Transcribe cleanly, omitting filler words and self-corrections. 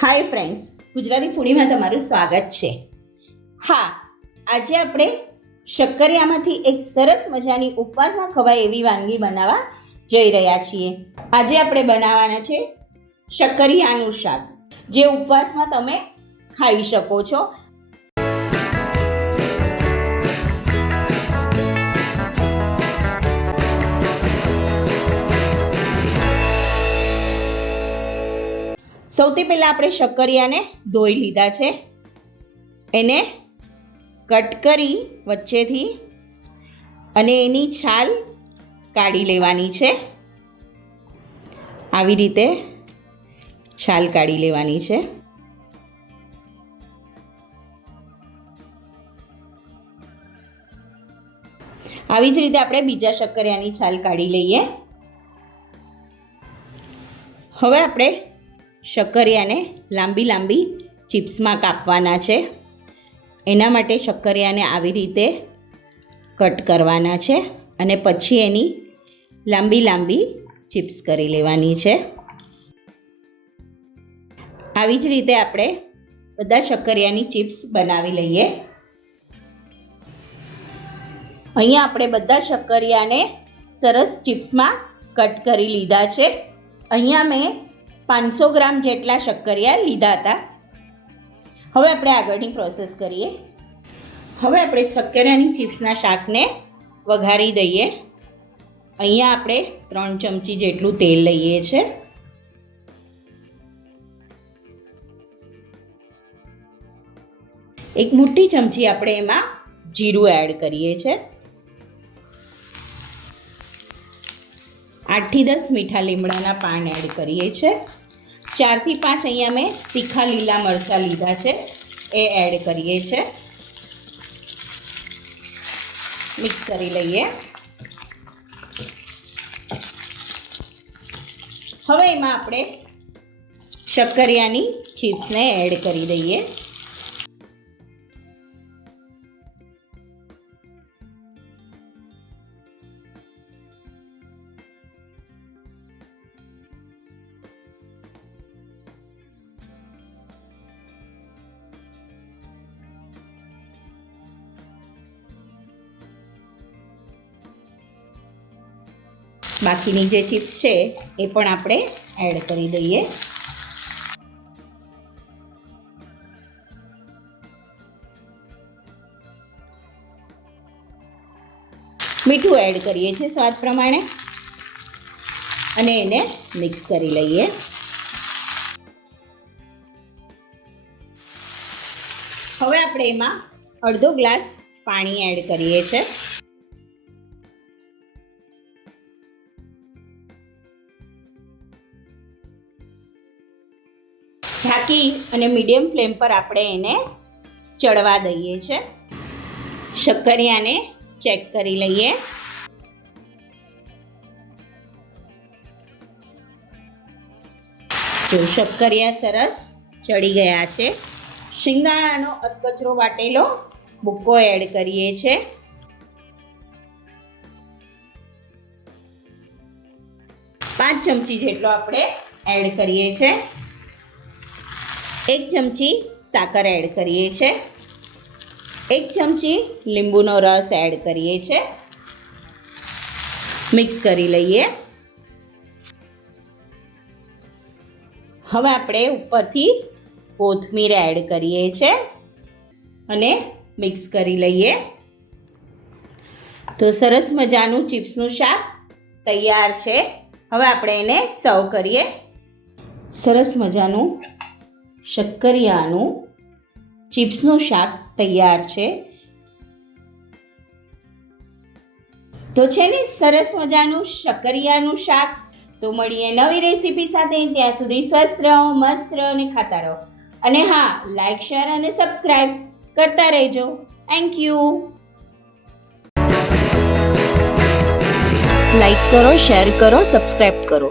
Hi friends, Gujarati ફૂડીમાં તમારું સ્વાગત છે. હા, આજે આપણે શક્કરિયામાંથી એક સરસ મજાની ઉપવાસમાં ખવાય એવી વાનગી બનાવવા જઈ રહ્યા છીએ. આજે આપણે બનાવવાના છે શક્કરિયાનું શાક, જે ઉપવાસમાં તમે ખાઈ શકો છો. સૌથી પહેલાં આપણે શક્કરિયાને ધોઈ લીધા છે. એને કટ કરી વચ્ચેથી અને એની છાલ કાઢી લેવાની છે. આવી રીતે છાલ કાઢી લેવાની છે. આવી જ રીતે આપણે બીજા શક્કરિયાની છાલ કાઢી લઈએ. હવે આપણે શક્કરિયાને લાંબી લાંબી ચિપ્સમાં કાપવાના છે. એના માટે શક્કરિયાને આવી રીતે કટ કરવાના છે અને પછી એની લાંબી લાંબી ચિપ્સ કરી લેવાની છે. આવી જ રીતે આપણે બધા શક્કરિયાની ચિપ્સ બનાવી લઈએ. અહીંયા આપણે બધા શક્કરિયાને સરસ ચિપ્સમાં કટ કરી લીધા છે. અહીંયા મેં 500 ગ્રામ જેટલા શક્કરિયા લીધા હતા. હવે આપણે આગળની પ્રોસેસ કરીએ. હવે આપણે શક્કરિયાની ચિપ્સના શાકને વઘારી દઈએ. અહીંયા આપણે 3 ચમચી જેટલું તેલ લઈએ છીએ. એક મોટી ચમચી આપણે એમાં જીરું એડ કરીએ છીએ. 8 થી 10 મીઠા લીમડાના પાન એડ કરીએ છીએ. 4 થી 5 અહીંયા મેં તીખા લીલા મરચાં લીધા છે, એ એડ કરીએ છીએ. મિક્સ કરી લઈએ. હવે એમાં આપણે શક્કરિયાની ચિપ્સને એડ કરી દઈએ. બાકીની જે ચિપ્સ છે એ પણ આપણે એડ કરી દઈએ. મીઠું એડ કરીએ છીએ સ્વાદ પ્રમાણે અને એને મિક્સ કરી લઈએ. હવે આપણે એમાં અડધો ગ્લાસ પાણી એડ કરીએ છીએ. ઢાંકી અને મીડિયમ ફ્લેમ પર આપણે એને ચડવા દઈએ છીએ. શક્કરિયાને ચેક કરી લઈએ. તો શક્કરિયા સરસ ચડી ગયા છે. શિંગદાણાનો અધકચરો વાટેલો ભૂકો એડ કરીએ છીએ. પાંચ ચમચી જેટલો આપણે એડ કરીએ છીએ. 1 ચમચી સાકર એડ કરીએ છીએ. 1 ચમચી લીંબુનો રસ એડ કરીએ છીએ. મિક્સ કરી લઈએ. હવે આપણે ઉપરથી કોથમીર એડ કરીએ છીએ અને મિક્સ કરી લઈએ. તો સરસ મજાનું ચિપ્સનું શાક તૈયાર છે. હવે આપણે એને સર્વ કરીએ. સરસ મજાનું શક્કરિયાનું ચિપ્સનું શાક તૈયાર છે. તો છે ને સરસ મજાનું શક્કરિયાનું શાક. તો મળીએ નવી રેસીપી સાથે. ત્યાં સુધી સ્વસ્થ રહો, મસ્ત રહો અને ખાતા રહો. અને હા, લાઈક, શેર અને સબસ્ક્રાઈબ કરતા રહેજો. Thank you. લાઈક કરો, શેર કરો, સબસ્ક્રાઈબ કરો.